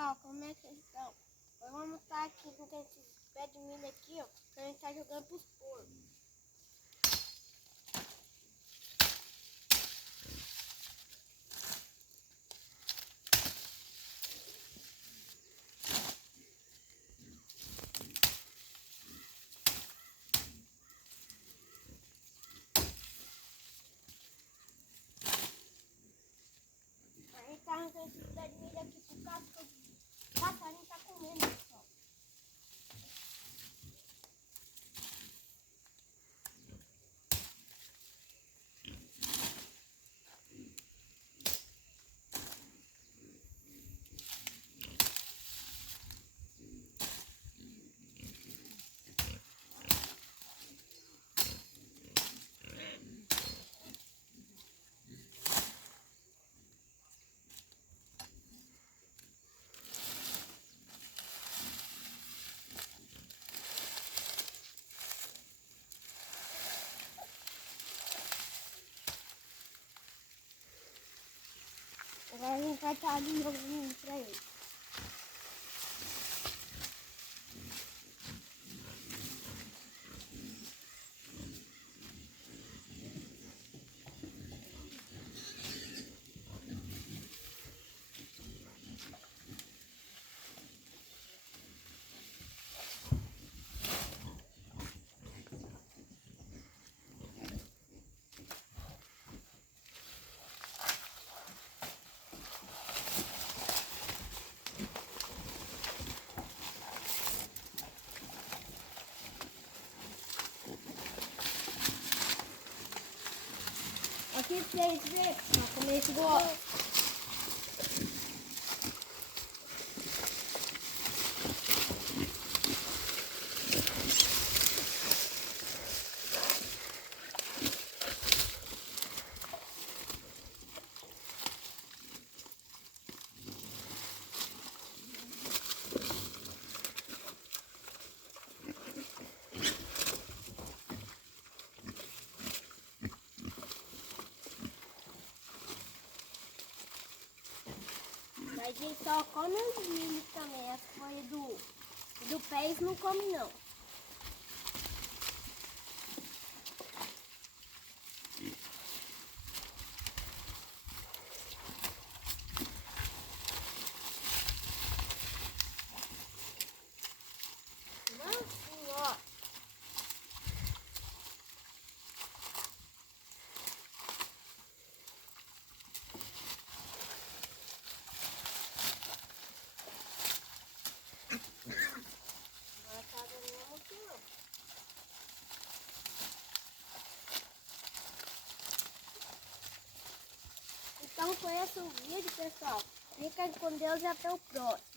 Ó, como é que eles estão? Eu vou mostrar aqui com esses pés de milho aqui, ó, que a gente tá jogando pros porcos. A gente tá arrancando esses pés de milho aqui por causa que o passarinho tá comendo, pessoal. Agora a gente vai estar ali jogando pra ele. Aqui pra vocês verem, pessoal, como eles gostam. Mas eles só comem os milhos também, as folhas do pé eles não comem não. Assim, ó. Agora tá dando mesmo aqui, ó. Então foi esse o vídeo, pessoal. Fica com Deus e até o próximo.